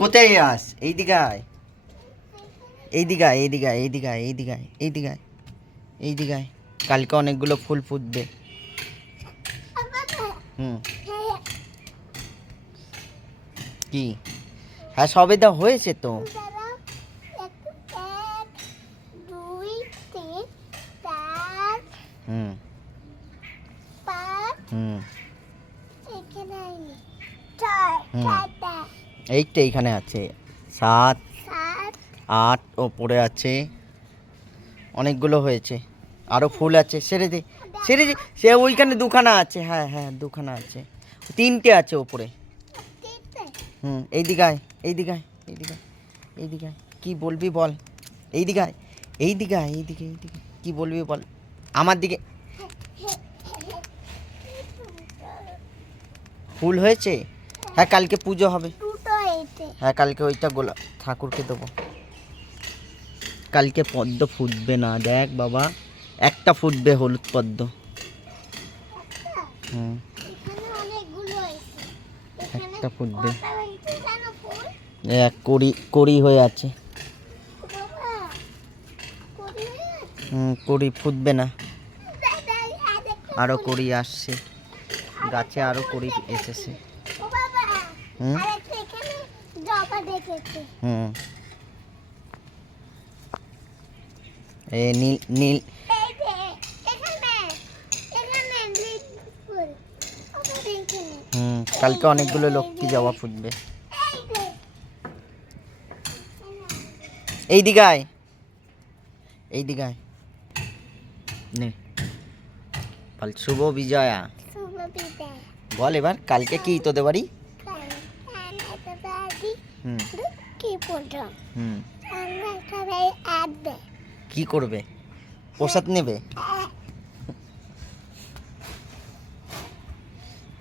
কোথায় যাস? এইদিকে আয়, এইদিকে আয়, এইদিকে আয়, এইদিকে আয়, এইদিকে আয়, এইদিকে আয়, এইদিকে আয়। কালকে অনেকগুলো ফুল ফুটবে। কি? হ্যাঁ সবে তো হয়েছে তো। এইটা এইখানে আছে 7 8 ওপরে আছে, অনেকগুলো হয়েছে, আরো ফুল আছে। সেরে দে, সেরে দে, সে ওইখানে দুখানা আছে। হ্যাঁ হ্যাঁ দুখানা আছে, 3টে আছে ওপরে। এইদিকে আয়, এইদিকে আয়, এইদিকে আয়, এইদিকে আয়। কি বলবি বল? এইদিকে আয়, এইদিকে আয়, এইদিকে, এইদিকে। কি বলবি বল আমার দিকে? ফুল হয়েছে? হ্যাঁ কালকে পুজো হবে। হ্যাঁ কালকে ওইটা ঠাকুরকে দেবো। কালকে পদ্ম ফুটবে না, দেখ বাবা, একটা ফুটবে হলুদ পদ্ম। একটা ফুটবে, কড়ি হয়ে আছে। কড়ি ফুটবে না, আরো কড়ি আসছে গাছে, আরো কড়ি এসেছে। নীল নীল। কালকে অনেকগুলো লক্ষ্মী জবা ফুটবে। এইদিকে আয়, এইদিকে আয়। নে বল শুভ বিজয়া। বল এবার কালকে কি তোদের বাড়ি? কি করবে? প্রসাদ নেবে?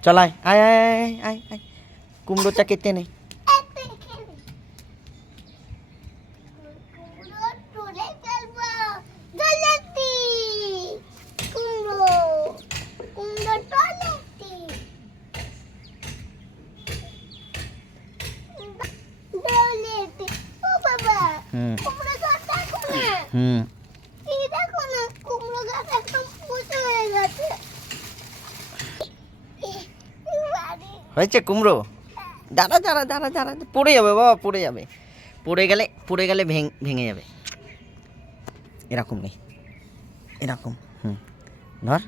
চল আয় আয় আয় আয় আয়, কুমড়োটা কেটে নে। হয়েছে কুমড়ো? দাঁড়া দাঁড়া দাঁড়া দাঁড়া, পড়ে যাবে বাবা, পড়ে যাবে। পড়ে গেলে ভেঙে যাবে। এরকম নেই, এরকম। ধর,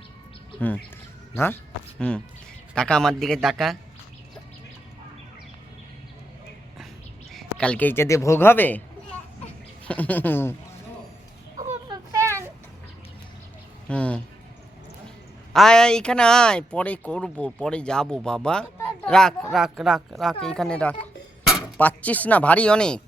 ধর। টাকা আমার দিকে টাকা। কালকে এইটা দিয়ে ভোগ হবে। আয় আয় এখানে আয়, পরে করবো, পরে যাবো বাবা। রাখ রাখ রাখ রাখ, এইখানে রাখ। পাচ্ছিস না? ভারী অনেক।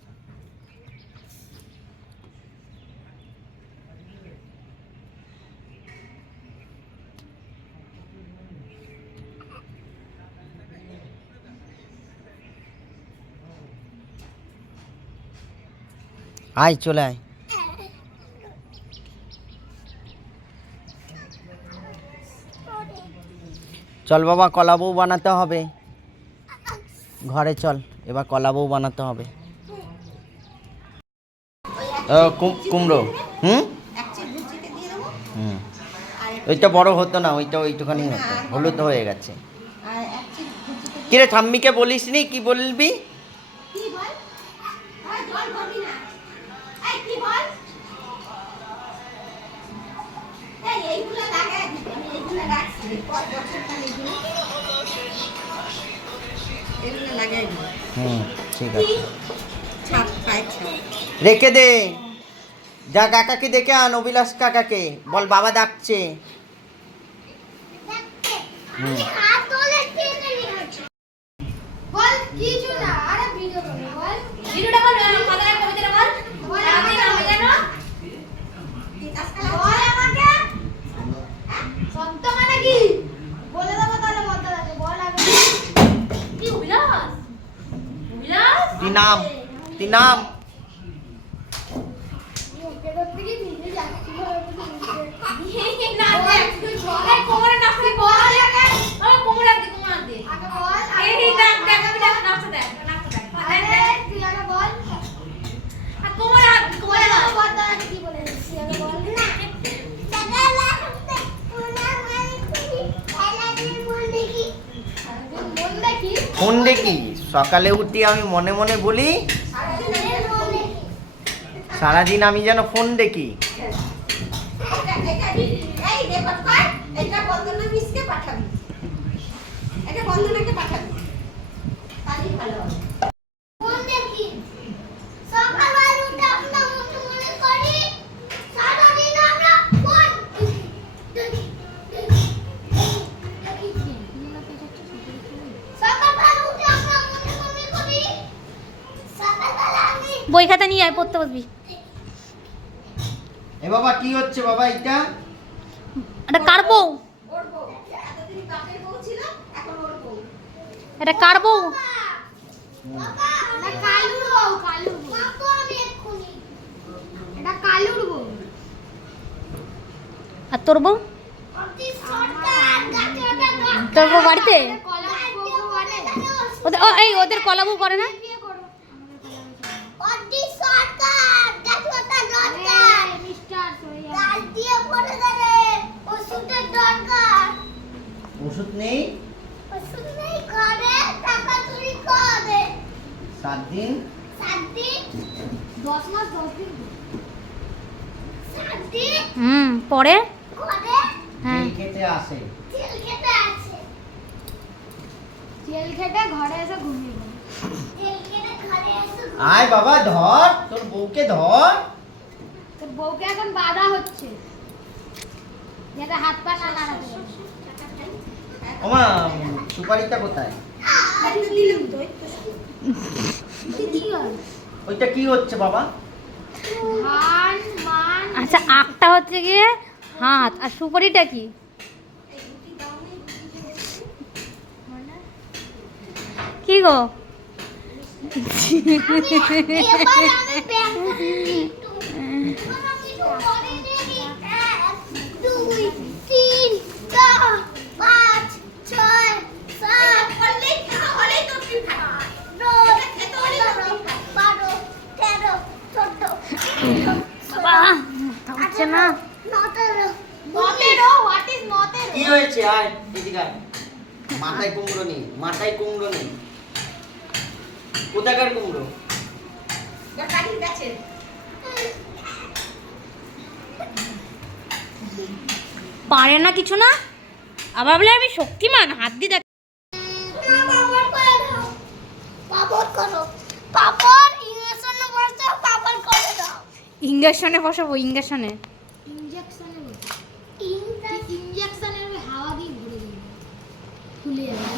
আয় চলে আয়। চল বাবা, কলা বউ বানাতে হবে ঘরে। চল এবার কলা বউ বানাতে হবে। কুমড়ো। ওইটা বড় হতো না, ওইটা ওইটুখানি হতো, হলুদ হয়ে গেছে। কিরে ঠাম্মিকে বলিস নি? কি বলবি? ঠিক আছে, রেখে দে। যা কাকাকে দেখে আন, অভিলাষ কাকাকে বল বাবা ডাকছে। নাম ফোন দেখি সকালে উঠি আমি মনে মনে বলি সারাদিন আমি যেন ফোন দেখি। বই খাতা নিয়ে আয়, পড়তে বসবি। এ বাবা কি হচ্ছে বাবা এটা? এটা কার বউ? এটা কার বউ? আর তোর বউ? তোর বউ বাড়িতে? ওদের কলা বউ করে না? ওষুধ নেই? 7 দিন 10 মাস 10 দিন পরে হ্যাঁ খেতে আসে। জেল খেটে ঘরে এসে ঘুমিয়ে পড়ে। আয় বাবা ধর তোর বউকে ধর। তোর বউকে এখন বাধা হচ্ছে যেটা হাত পা না নাড়াতে পারে। ওমা সুপারিটা কোথায়? ওইটা কি হচ্ছে বাবা? আচ্ছা আখটা হচ্ছে গিয়ে হাত, আর সুপারিটা কি? কি গো? না কি হয়েছে? আয় এদিকে আয়। মাথায় কুমড়ো নেই, মাথায় কুমড়ো নেই। কোথাকার কুমড়ো? পারে না কিছু না, আবার বলে আমি শক্তিমান, হাত দিয়ে দেখ। ইঞ্জেকশনে বসাবো, ইঞ্জেকশনে হাওয়া দিয়ে ঘুরে যাবে, খুলে যাবে।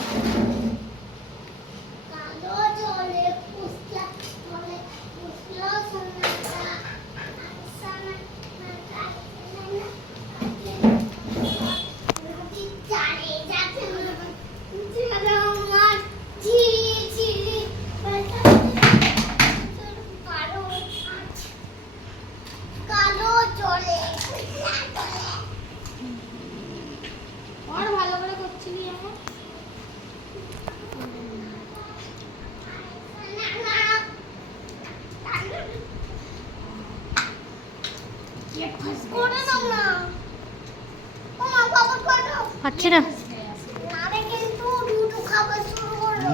পাচ্ছি না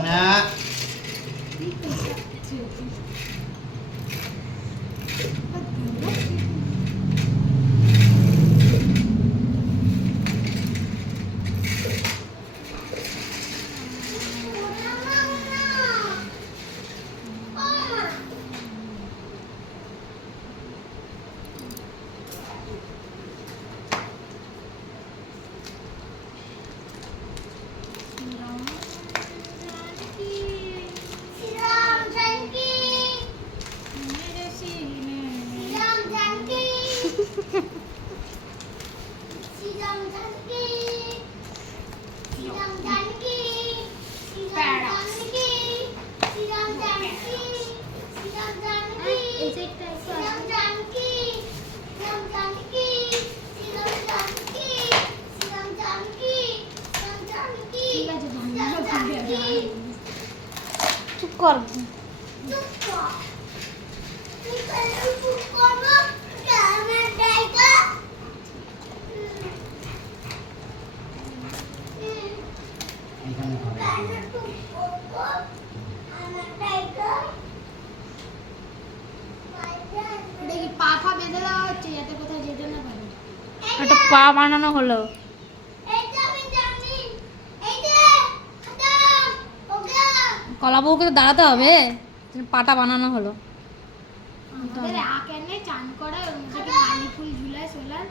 না চুপ কর। এখানে হবে দেখি পা ফা বেঁধে দেওয়া হচ্ছে যাতে কোথাও যেতে না পারে। একটা পা বানানো হলো। কলা বউকে তো দাঁড়াতে হবে, পাটা বানানো হলো। আমাদের আকেনে চান করা ওর মধ্যে কি মালি ফুল ঝুলায় সোলার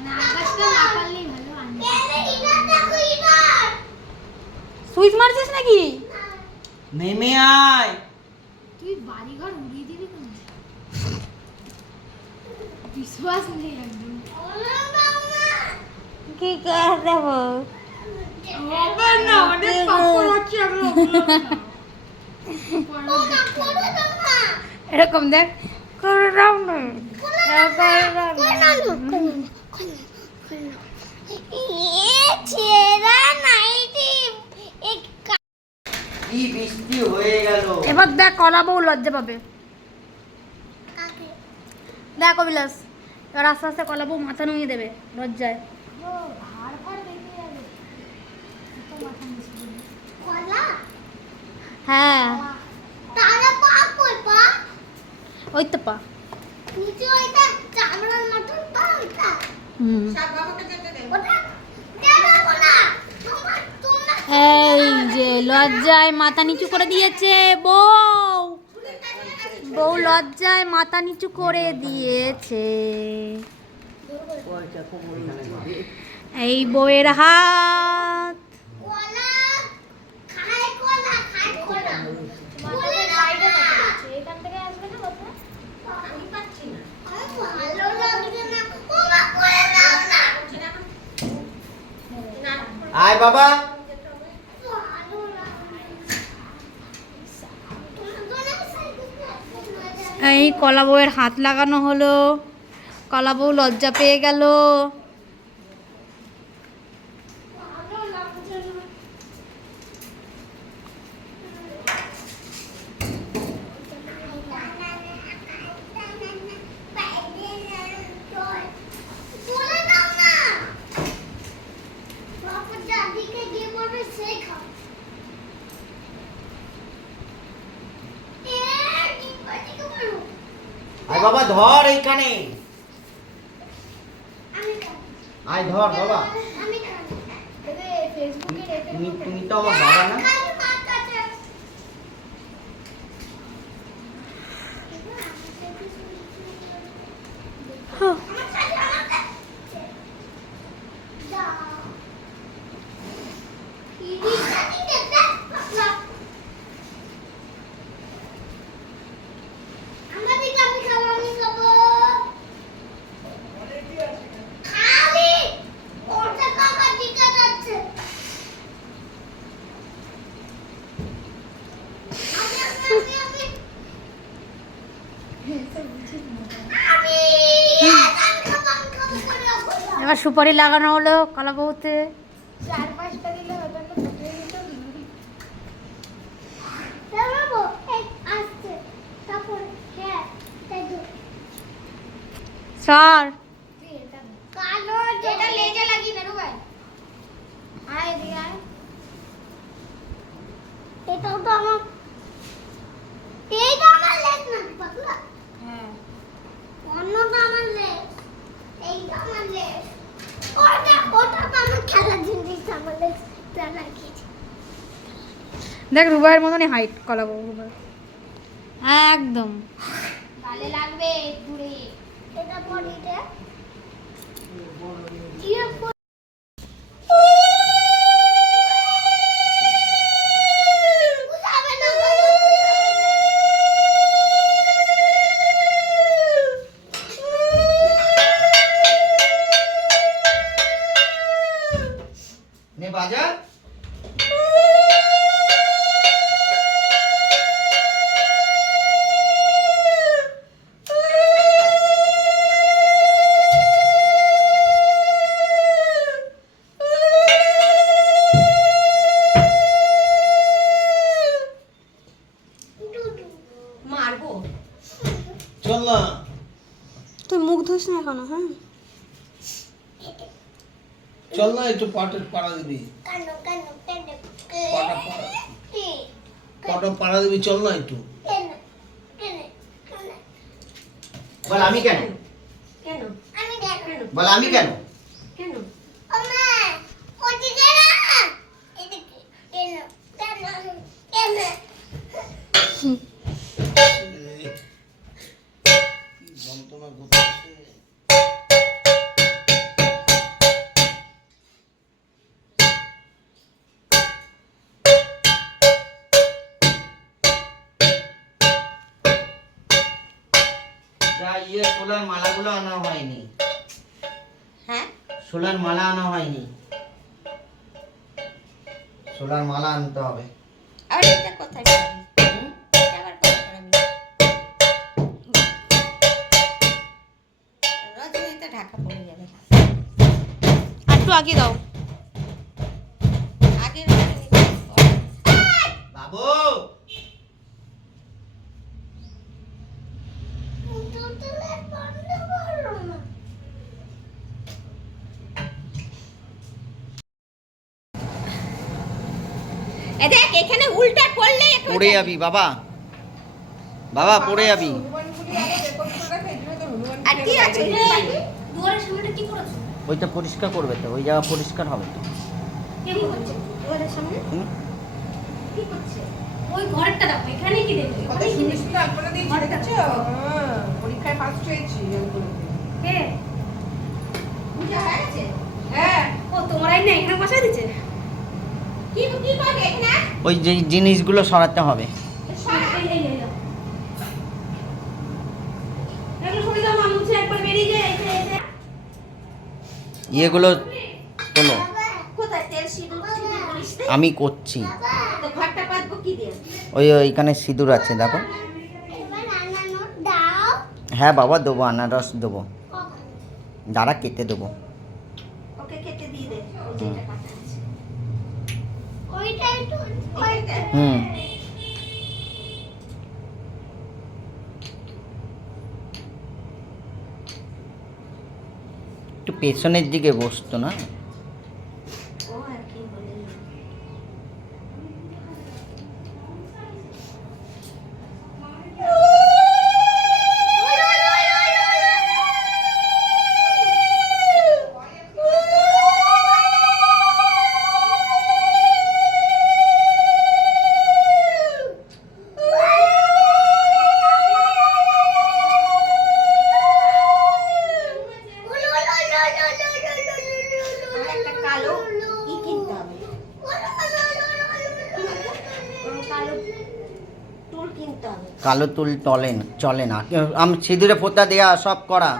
মানে আকাশটা না পারলেই ভালো সুইচ মারছিস নাকি? নেমে আয়। তুই বাড়িঘর উড়িয়ে দিবি কেন? বিশ্বাস নেই একদম। কি করে দেবো? হবে না, অনেক পাপড় আছে এরকম দেখ করে দাও না। কি বৃষ্টি হয়ে গেল। এবার দেখ কলা বউ লজ্জা পাবে। দেখ অবিলাস, এবার আস্তে আস্তে কলা বউ মাথা নুয়ে দেবে লজ্জায়। হ্যাঁ ওই তো পা। হুম এই যে লজ্জায় মাথা নিচু করে দিয়েছে বউ। বউ লজ্জায় মাথা নিচু করে দিয়েছে। এই বউয়ের হাত। আয় বাবা। এই কলা বউয়ের হাত লাগানো হলো। কলা বউ লজ্জা পেয়ে গেল। আয় বাবা ধর এইখানে। আয় ধর বাবা। তুমি তো আমার বাবা না। এবার সুপারি লাগানো হলো কলা বউতে। 4-5টা দিলে হয়তো একটা ফুটিয়ে দিত। সর এটা লেজে লাগিয়ে না রুবাই। আয় এদিকে আয়। এটাও তো আমার, এইটা আমার লেজ না পাগলা। হ্যাঁ অন্যটা আমার লেজ, এইটা আমার লেজ। ওটা তো আমার খেলার জিনিস, আমার লেজ লাগিয়েছে। দেখ রুবাইয়ের মতনই হাইট কলা বউ রুবাই একদম। গালে লাগবে ঘুরে। এটা পরিতে জিও নে বাজা। চল না। তুই মুখ ধুস না এখনো, হ্যাঁ? চল না একটু পাড়া দিবি, কেন কেন কেন পাড়া দিবি, চল না একটু। কেন কেন কেন বল আমি কেন, আমি কেন বল আমি কেন। ওমা ওদিকে না এদিকে কেন কেন কেন কি যন্ত্রণা করতেছে। যা সোলার মালাগুলো আনা হয়নি, হ্যাঁ, সোলার মালা আনা হয়নি, সোলার মালা আনতে হবে। আবার এটা কোথায় পাবি? এটা আবার কোথায় পাবি? রজনীতে ঢাকা পড়ে যাবে। আর একটু আগে দাও, আগে বাবু দুধলে বন্ধ করো না এ দেখ এখানে উল্টা করলে পড়ে যাবি বাবা, বাবা পড়ে যাবি। আর কি আছে দুয়ারের সামনেটা কি করেছো? ওইটা পরিষ্কার করবে তো, ওই জায়গা পরিষ্কার হবে তো। কে করছে দুয়ারের সামনে? হুম? কি করছে? ওই ঘরটা দেখো, এখানে কি দেখছো? কত সুন্দর সুন্দর আলপনা দিয়েছি দেখেছো? হ্যাঁ, পরীক্ষায় ফার্স্ট হয়েছি আলপনা দিয়ে। কে? পূজা হয়ে গেছে? হ্যাঁ, ও তোমারাই না এখানে বসাই দিয়েছে? কি কি করবে এখানে? ওই যে জিনিসগুলো সরাতে হবে। এই এগুলো সরে যাও, মুছে একবার বেরিয়ে যায়। ইয়েগুলো তোলো, কোথায় তেল সিঁদুর করিস? আমি করছি। তো ঘরটা পাতবো কি দিয়ে? ওইখানে সিঁদুর আছে দেখো। এবার আনানো দাও হ্যাঁ বাবা দেবো, আনারস দেবো, দাঁড়া কেটে দেবো। ওকে কেটে দিয়ে দে, ওই যেটা কাটা আছে। ওইটা একটু ওইটা? হুম, একটু পেছনের দিকে বসতো না। ও আর কি বলে। একটা কালো ই কিনতে হবে, কালো টুল কিনতে হবে। কালো তুল চলে না। আমি সিঁদুরে পোতা দেয়া সব করা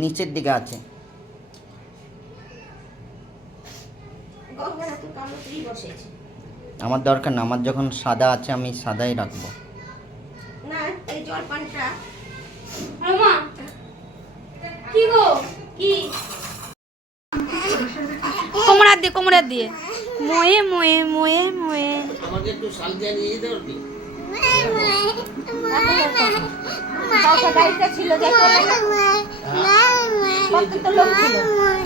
নিচের দিকে আছে। গঙ্গা তুই কালো তুই বসেছে আমার দরকার না, আমার যখন সাদা আছে আমি সাদাই রাখবো। না, এই জলপানটা। মা কি গো কি কোমরার দিয়ে মোয়ে মোয়ে মোয়ে মোয়ে। আমাকে একটু শালগিয়া নিয়ে যেতে পারবি? গাড়িটা ছিল যে কত তো লোক ছিল।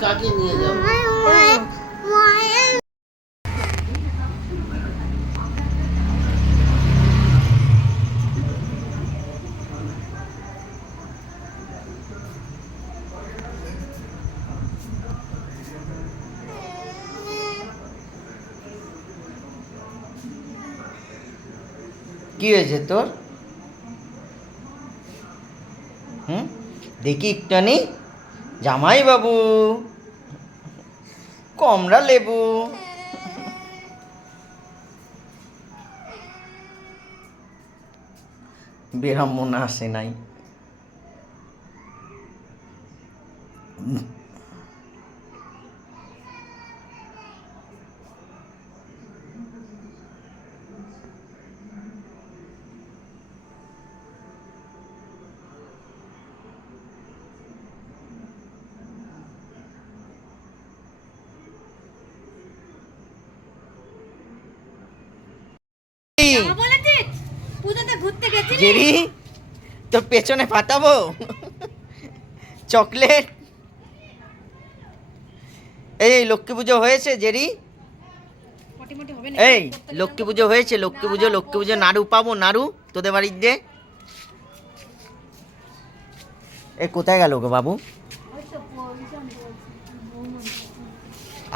কাকে নিয়ে যাবো? কি হয়েছে তোর? হুম, দেখি একটুখানি। জামাই বাবু, কমলা লেবু। বেরাম মনে আসে নাই। বলেছিস পুজোতে ঘুরতে গেছিলি? জেরি, তোর পেছনে ফাটাবো। চকলেট। এই লক্ষ্মী পুজো হয়েছে জেরি? এই লক্ষ্মী পুজো হয়েছে, লক্ষ্মী পুজো নাড়ু পাবো, নাড়ু তোদের বাড়িতে? এ কোথায় গেল গো বাবু?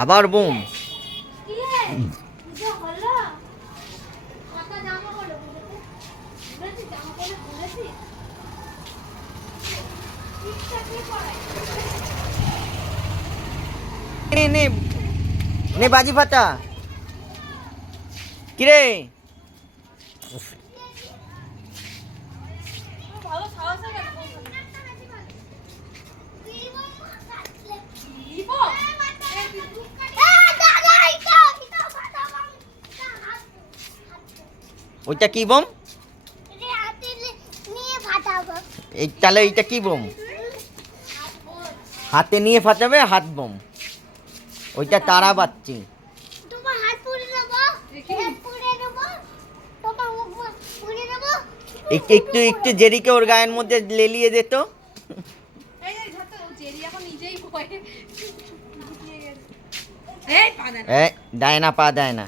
আবার বোম। নে নে নে বাজি ফাটা। কিরে ওইটা কি বোম? এই তাহলে এইটা কি বোম? হাতে নিয়ে ফাটাবে, হাত বোম। ওইটা তারা বাচ্চি। তোমার হাত পুড়ে দেবো, হাত পুড়ে দেবো, তোমার মুখ পুড়ে দেবো। একটু একটু একটু জেরিকে ওর গায়ের মধ্যে লেলিয়ে দে তো। দেয় না, পা দেয় না।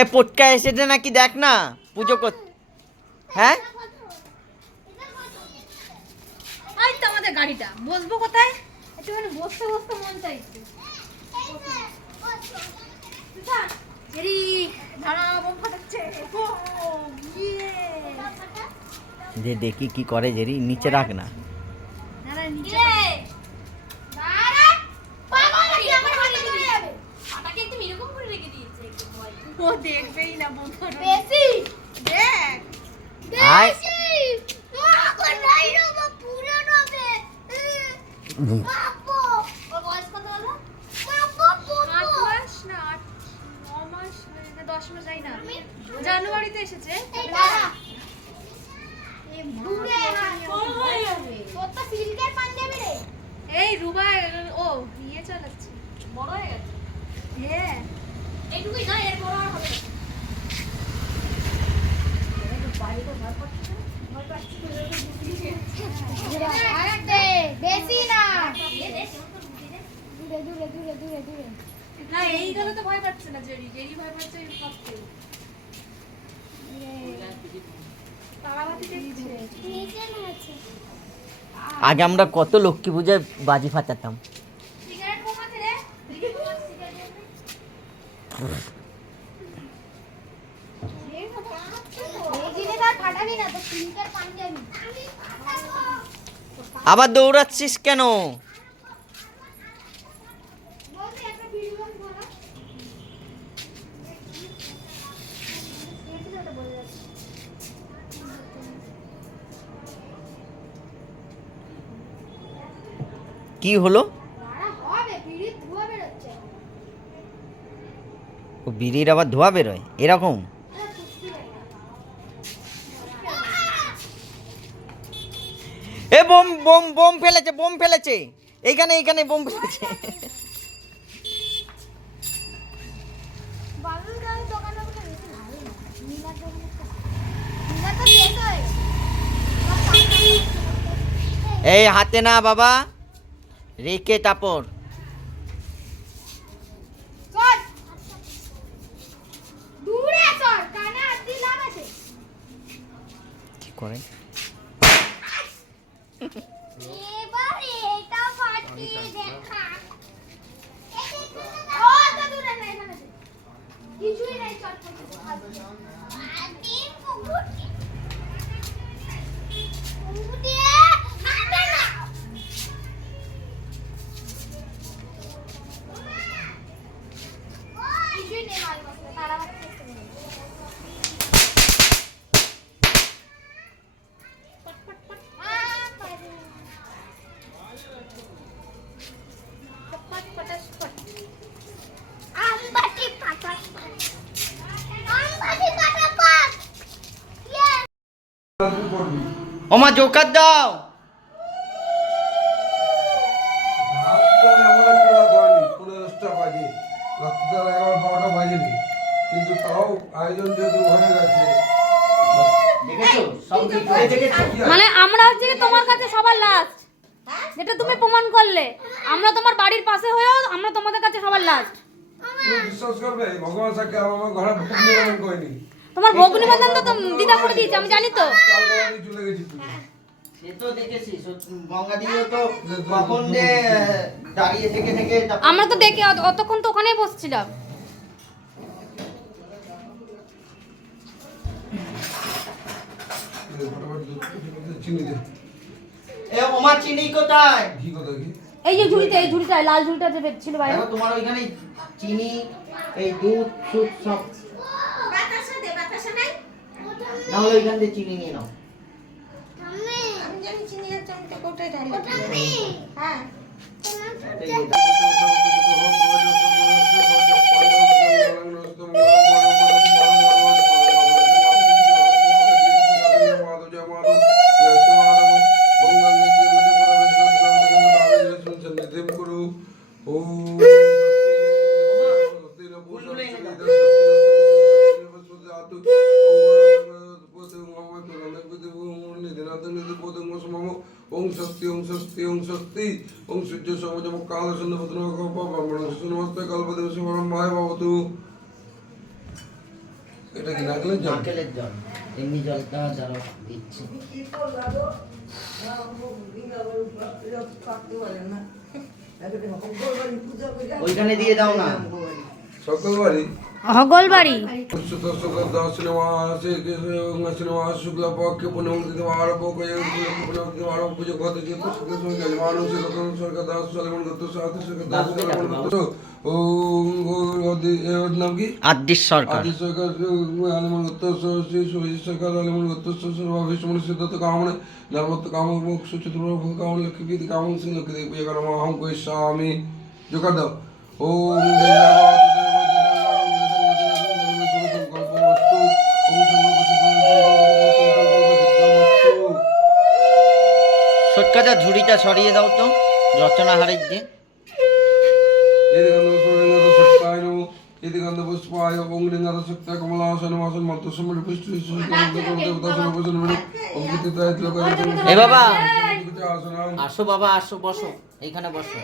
এ পটকা এসেছে নাকি দেখ না, পুজো কর। হ্যাঁ এই তো আমাদের গাড়িটা, বসবো কোথায়? একটুখানি বসতে বসতে মন চাইছে। এরি ধারা বোম ফাটাচ্ছে। যে দেখি কি করে জেরি, নিচে রাখ না। ধারা নিচে ও দেখবেই না বোম ফাটাচ্ছে। বেশি দেখ আয় ওর বয়স কত হলো? 8 মাস না 9 মাস, 10 মাস যাই না, জানুয়ারিতে এসেছে। এই রুবা ও ইয়ে চালাচ্ছে, বড় হয়ে গেছে। হ্যাঁ এইটুকুই না, এর বড় আর হবে না। বেশি না না এই গেলে তো ভয় পাচ্ছে না, জেরি ভয় পাচ্ছে সবচেয়ে। তারাবাতি দেখছে। আগে আমরা কত লক্ষ্মী পূজায় বাজি ফাটাতাম। সিগারেট বোম আছে রে। আবার দৌড়াচ্ছিস কেন? কি হলো? ও বিড়ির আবার ধোয়া বেরোয় এরকম? এ বোম বোম বোম ফেলেছে, বোম ফেলেছে এইখানে, এইখানে বোম ফেলেছে। এই হাতে না বাবা, রেখে তারপর। কি করে? কিছুই নাই চট ওমা জোকার দাও। এমন একটা রাত হয়নি, 15টা বাজে, রাত্রিবেলা 11-12টা বাজেনি, কিন্তু তাও আয়োজন যেহেতু হয়ে গেছে, দেখেছো সব কিছু এই দেখেছো? মানে আমরা হচ্ছে কি তোমার কাছে সবার লাস্ট, যেটা তুমি প্রমাণ করলে। আমরা তোমার বাড়ির পাশে হয়েও আমরা তোমাদের কাছে সবার লাস্ট। তুমি বিশ্বাস করবে ভগবান সাক্ষী আমার ঘরে ভোগ নিবেদন করিনি। তোমার ভোগ নিবেদন তো দিদা করে দিয়েছে, আমি জানি তো। চাল কলা দিয়ে চলে গেছি তুমি। সে তো দেখেছি গঙ্গা দিয়েও তো কখন যে দাঁড়িয়ে থেকে থেকে আমরা তো দেখে অতক্ষণ তো ওখানেই বসছিলাম। ফটাফট দুধ চিনি দে। এ ওমার চিনি কোথায়? ঘি কোথায় ঘি? এই যে ঝুড়িতে, এই ঝুড়িটা লাল ঝুড়িটা যে ছিল বাইরে। দেখো তোমার ওইখানে চিনি এই দুধ সুদ সব বাতাসা দে, বাতাসা নাই? নাহলে ওইখান থেকে চিনি নিয়ে নাও। ঠাম্মি, আমি জানি চিনি আর চামচা কোথায় ঢালি। ও ঠাম্মি, হ্যাঁ। ওম শক্তি ওম শক্তি ওম শক্তি ওম সূর্য সমজম কাল সন্ন পতন কপ ব্রহ্মণ সুনমস্তে কল্পদেব শিবরম ভয় ভবতু। এটা কি নারকেলের জল? নারকেলের জল, এমনি জলটা যারা দিচ্ছে। ওইখানে দিয়ে দাও না। সকল বাড়ি হগল বাড়ি। শুক্লা পক্ষে পুনঃ আরম্ভ করে পুজো করতে সরকার দাস সলেমন দত্ত সাথে সরকার দাস সলেমন দত্ত নাম কি আদিশ সরকার। আদি সরকার আলিমন দত্ত সুজিত সরকার আলিমন দত্ত ভীষ্মণ সিদ্ধার্থ কামনে ধর্মত্ব কাম সুচিত কামন লক্ষ্মী কামন সিং লক্ষ্মী দেব পূজা করম অহম কৈস্বামী জোকার দাও। ওম সটকাটা ঝুড়িটা সরিয়ে দাও তো রচনা হারিয়ে দিয়ে। এ বাবা আসো, বাবা আসো, বসো এইখানে বসো।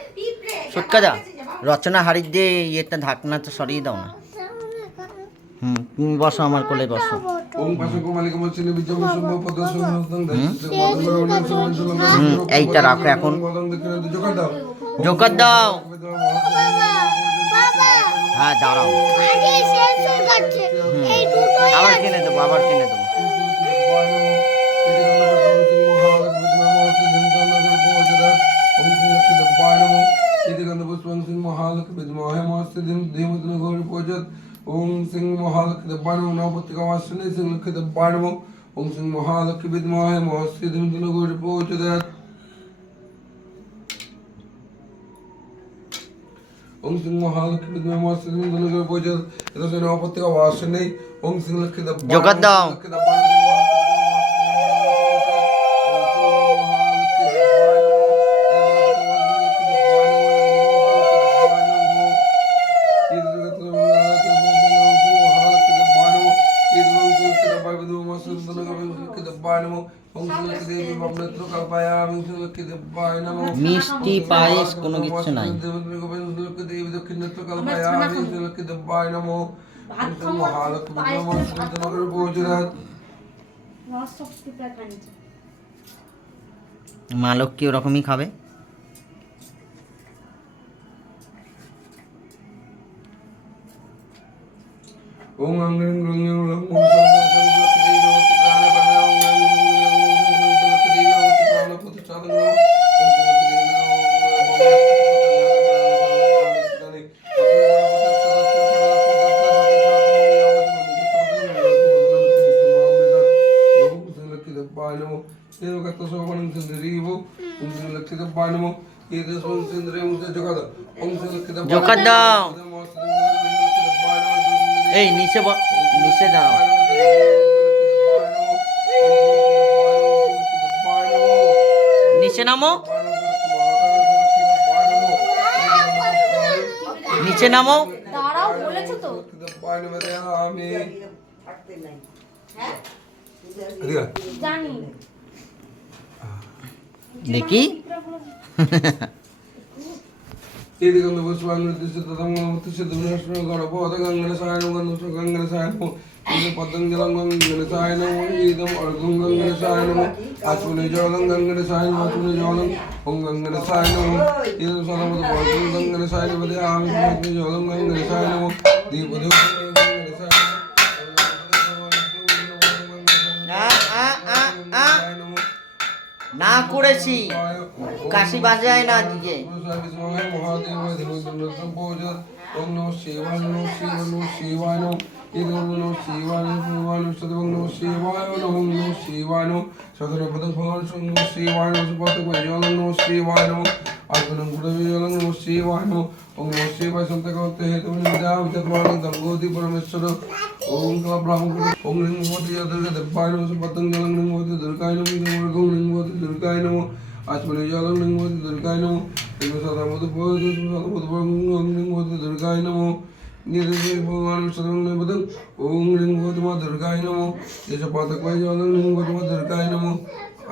সটকাদা রচনা হারিয়ে দিয়ে ইয়েটা ঢাকনা তো সরিয়ে দাও না। তুমি বসো, আমার কোলে বসো। এইটা রাখো এখন। জোকার দাও। হ্যাঁ দাঁড়াও, আগে শেষ হয়ে যাচ্ছে। এই দুটোই আবার আছে। কিনে দেবো, আবার কিনে দেবো। ओम सिंह महालक्ष्मी बाणो नवपत्रिका वासने सिंह लक्ष्मी बाणो ओम सिंह महालक्ष्मी विद्महे महस्ति दिनो गौरी पूजयत् ओम सिंह महालक्ष्मी विद्महे महस्ति दिनो गौरी पूजयत् इधर नवपत्रिका वासने ओम सिंह लक्ष्मी जोगत दाओ। মিষ্টি পায়েস কোনো কিছু নাই। মা লক্ষ্মী ওরকমই খাবে। ওম আঙ্গিং গ্রুং ওম জোকার দাও। এই নিচে নিচে দাও। নিচে নামো, নিচে নামো। দাঁড়াও বলেছো তো। এদিকে আয়। জানি দেখি এদিকে আমরা পুষ্পাঙ্গ দিচ্ছে তদঙ্গমূর্তি সিদ্ধ বিনাশন গণপদ গঙ্গনে সায়ন গন্ধ গঙ্গনে সায়ন ইদম পতঞ্জলং গঙ্গনে সায়ন ইদম অর্ঘং গঙ্গনে সায়ন আচমনে জলং গঙ্গনে সায়ন আচমনে জলং ওং গঙ্গনে সায়ন ইদম সদমত পর্বং গঙ্গনে সায়ন বদে আমি পর্বতে জলং গঙ্গনে সায়ন দীপদে গঙ্গনে সায়ন না করেছি কাশি বাজায় না দিকে ওম নমঃ শিবায় নমঃ শিবায় নমঃ শিবায় নমঃ ইদম নমঃ শিবায় নমঃ সদং নমঃ শিবায় নমঃ নমঃ শিবায় নমঃ সদরপদং ভগবান নমঃ শিবায় নমঃ সুপতং জলং নমঃ শিবায় নমঃ আত্মনং গুরবে জলং নমঃ শিবায় নমঃ ওম নমঃ শিবায় সন্তকতে হেতু নিদাম চক্রবাণং দঙ্গোতি পরমেশ্বর ওম কা ব্রহ্ম ওম লিং ভগবতি দুর্গা দেবায় নমঃ সুপতং জলং লিং ভগবতি দুর্গায় নমঃ ইদম লিং ভগবতি দুর্গায় নমঃ আত্মনে জলং লিং ভগবতি দুর্গায় নমঃ ইদম সদামত ভগবতি সদামত ভগবতি দুর্গায় নমঃ নিরজে ভগবান সদং নিবদং ওম লিং ভগবতি মা দুর্গায় নমঃ এস পাতকয় জলং লিং ভগবতি মা দুর্গায় নমঃ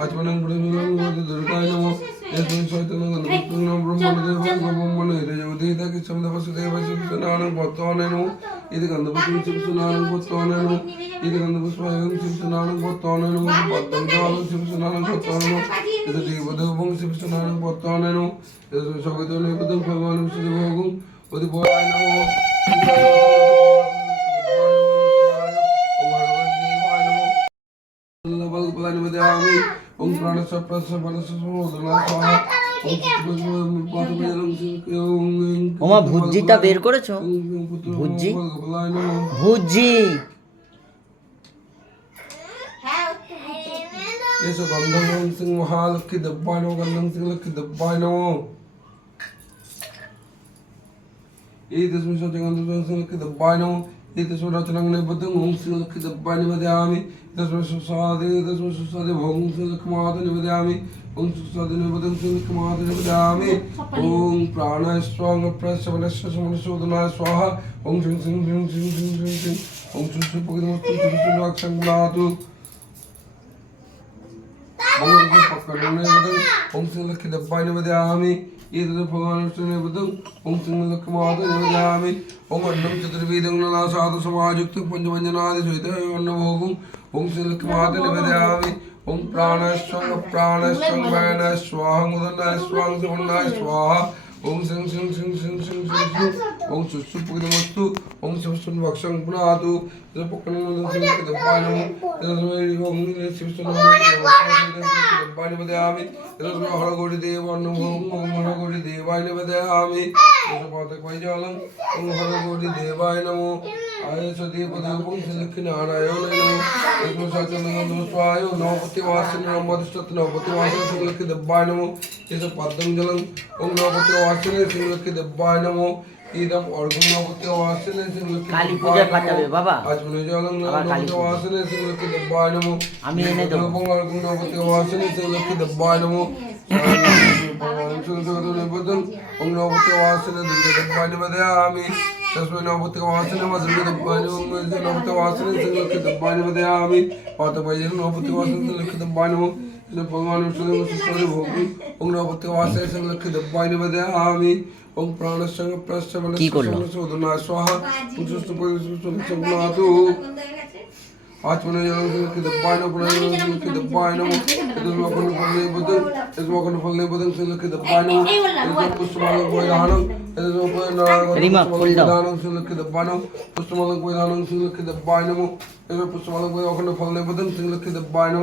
আত্মনং গুরবে জলং ভগবতি দুর্গায় নমঃ এসমিন শৈতনং গন্ধপুত্রং ব্রহ্মদেবং গোপমনে দেবদেবতা কিচ্ছম দেবসুদেব শিবসুনানং বর্তমানে নমঃ ইতি গন্ধপুত্রং শিবসুনানং বর্তমানে নমঃ ইতি গন্ধপুষ্পায়ং শিবসুনানং বর্তমানে নমঃ পদ্মং জলং শিবসুনানং বর্তমানে নমঃ ইতি দেবদেবং শিবসুনানং বর্তমানে নমঃ এসমিন সগত নিবদং ভগবান বিষ্ণুদেবং অধিপরায় নমঃ ওম প্রাণস্য প্রাণস্য প্রাণস্য সমুদ্রনা স্বাহা ওমা ভুজ্জিটা বের করেছো ভুজ্জি ভুজ্জি এসো গন্ধং সিং মহালক্ষ্মী দেব্বায় নমঃ গন্ধং সিং লক্ষ্মী দেব্বায় নমঃ এই দশমি সত্যগন্ধং সিং লক্ষ্মী দেব্বায় নমঃ এই দশমি রচনাং নিবদ্ধং ওম সিং লক্ষ্মী দেব্বায় নিবেদয়ামি দশমি সুস্বাদে ভোগং সিং লক্ষ্মী মাহাতো নিবেদয়ামি ওম সুস্বাদে নিবেদং সিং লক্ষ্মী মাহাতো নিবেদয়ামি ওম প্রাণায় স্বং প্রশমনস্য সমনসোদনায় স্বাহা ওম সিং সিং সিং সিং সিং সিং সিং ওম সুস্বাদে পবিত্রমস্তু সুস্বাদে গুণাতু ওম সিং লক্ষ্মী দেব্বায় নিবেদয়ামি ইদম ভগবান নিবেদং ওম সিং লক্ষ্মী মাহাতো নিবেদয়ামি ওম অন্নম চতুর্বেদং নাসাদ সমাযুক্তং পঞ্চমঞ্জনাদি সহিত অন্নভোগং ওম সিং লক্ষ্মী মাহাতো নিবেদয়ামি ওম প্রাণস্বং প্রাণস্বং বায়নায় স্বাহা উদনায় স্বাং সমন্নায় স্বাহা ওম সিং সিং সিং সিং সিং সিং সিং ওম সুসুপবিদমস্তু ওম শিবসুন ভক্ষং পুনাতু পক্ষণং সিং লক্ষ্মী দেব্বায় নমঃ ওম শিবসুন দেব্বায় নিবেদয়ামি হরগৌরী দেব অন্নভোগং ওম হরগৌরী দেবায় নিবেদয়ামি পাতকয় জলং ওম হরগৌরী দেবায় নমঃ আয়স দেবদেবং শ্রী লক্ষ্মী নারায়ণায় নমঃ সচন্দন স্বায় নবপতি বাসিনী নবদিষ্ঠত নবপতি বাসিনী শ্রী লক্ষ্মী দেব্বায় নমঃ এস পদ্মং জলং ওম নবপতি বাসিনী শ্রী লক্ষ্মী দেব্বায় নমঃ ইদম অর্ঘং নবপতি বাসিনী শ্রী লক্ষ্মী কালী পূজা কাটাবে বাবা আজমনে জলং নবপতি বাসিনী শ্রী লক্ষ্মী দেব্বায় নমঃ আমি এনে দেবো অর্ঘং নবপতি বাসিনী শ্রী লক্ষ্মী দেব্বায় নমঃ ওম নবপতি বাসিনী দুর্গা দেব্বায় নিবেদয়ামি तस्मै नवपति वासने मधुर दब्बानि ओम नवपति वासने संलक्ष्य दब्बानि वदयामि पातपयन नवपति वासने संलक्ष्य दब्बानि ओम भगवान विष्णु सुस्वादे भोगि ओम नवपति वासने संलक्ष्य दब्बानि वदयामि ओम प्राणस्संग प्रश्चमन सोदना स्वाहा पुष्ट पुष्ट आचमने जलंके दब्बाय न पुनः जलंके दब्बाय न इदमकन फलने बदन इदमकन फलने बदन संलके दब्बाय न इदम पुष्पमालं कोयदानं इदम रीमा खोल दो दानं संलके दब्बाय न पुष्पमालं कोयदानं संलके दब्बाय न इदम पुष्पमालं कोयदानं फलने बदन संलके दब्बाय न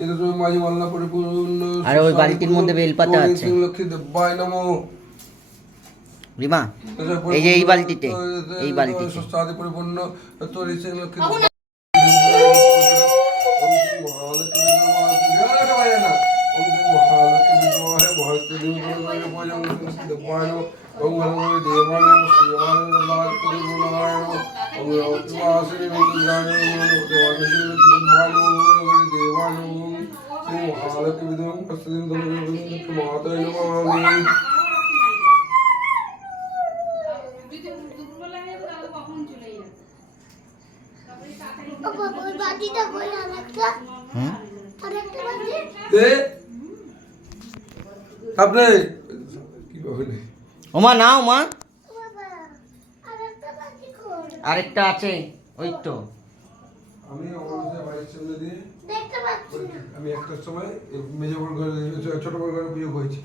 इदम माजी मालना परिपूर्ण আরে ওই বালতির মধ্যে বেলপাতা আছে संलके दब्बाय न রিমা এই যে এই বালতিতে সুস্বাদে পরিপূর্ণ তোরি সংলকে বাটিটা কই আরেকটা হুম আরেকটা বাজে দে আপনি কি বলে ওমা নাও মা, বাবা আরেকটা বাজে কোন আরেকটা আছে ওই তো। আমি অমানুষের বাড়ির সামনে দিয়ে দেখতে পাচ্ছি না আমি একটার সময় মেজবর ঘরে ছোট বড় ঘরে পুজো করেছি,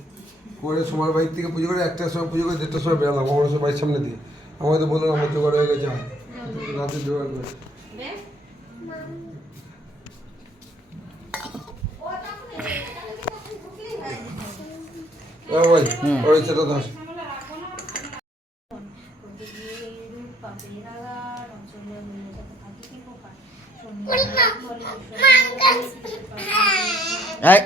করে সময় বাড়ির থেকে পুজো করে একটার সময় পুজো করে 1:30টার সময় বেরোলাম অমানুষের বাড়ির সামনে দিয়ে। আমাকে তো বললাম আমার জোগাড় হয়ে গেছে, রাতে জোগাড় করে ওই ওই সেটা ধর। বল না মাঙ্গাস এই,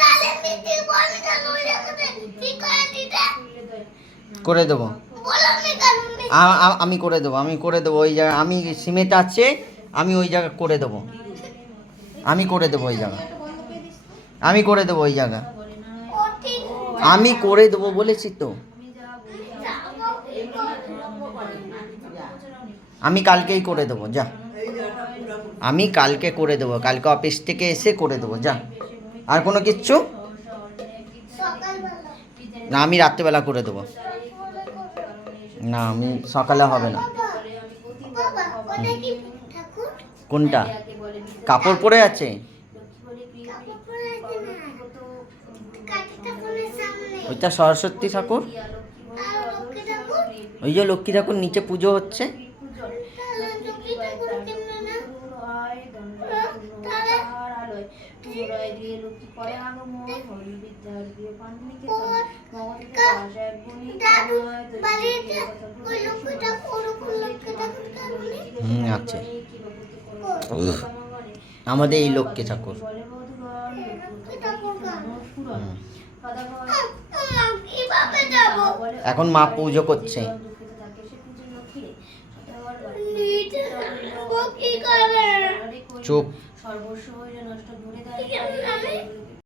তাহলে দিদি বল কেন ওই জায়গাতে কি করে দিতে করে দেবো, বলো না কেন আমি করে দেবো, আমি করে দেবো ওই জায়গা, আমি সিমেন্ট আছে, আমি ওই জায়গা করে দেবো, আমি করে দেবো ওই জায়গা, আমি করে দেবো ওই জায়গা, ও ঠিক আমি করে দেবো বলেছি তো। আমি কালকেই করে দেবো যা, আমি কালকে করে দেবো, কালকে অফিস থেকে এসে করে দেবো যা। আর কোনো কিচ্ছু সকালবেলা না, আমি রাত্রেবেলা করে দেবো, না আমি সকালে হবে না। বাবা ওটা কি ঠাকুর কোনটা কাপড় পরে আছে? কাপড় পরে আছে না কাঠি ঠাকুরের সামনে ওইটা সরস্বতী ঠাকুর, আর লক্ষ্মী ঠাকুর ওই যে লক্ষ্মী ঠাকুর নিচে পুজো হচ্ছে। তাহলে লক্ষ্মী ঠাকুর কিনবে না তাহলে দাদু বাড়িতে ওই লক্ষ্মী ঠাকুর লক্ষ্মী ঠাকুর কেমনি আছে আমাদের এই লক্ষ্মী ঠাকুর। লক্ষ্মী ঠাকুর কিভাবে যাবো এখন মা পুজো করছে। নিচে যাবো কি করে চুপ, আমি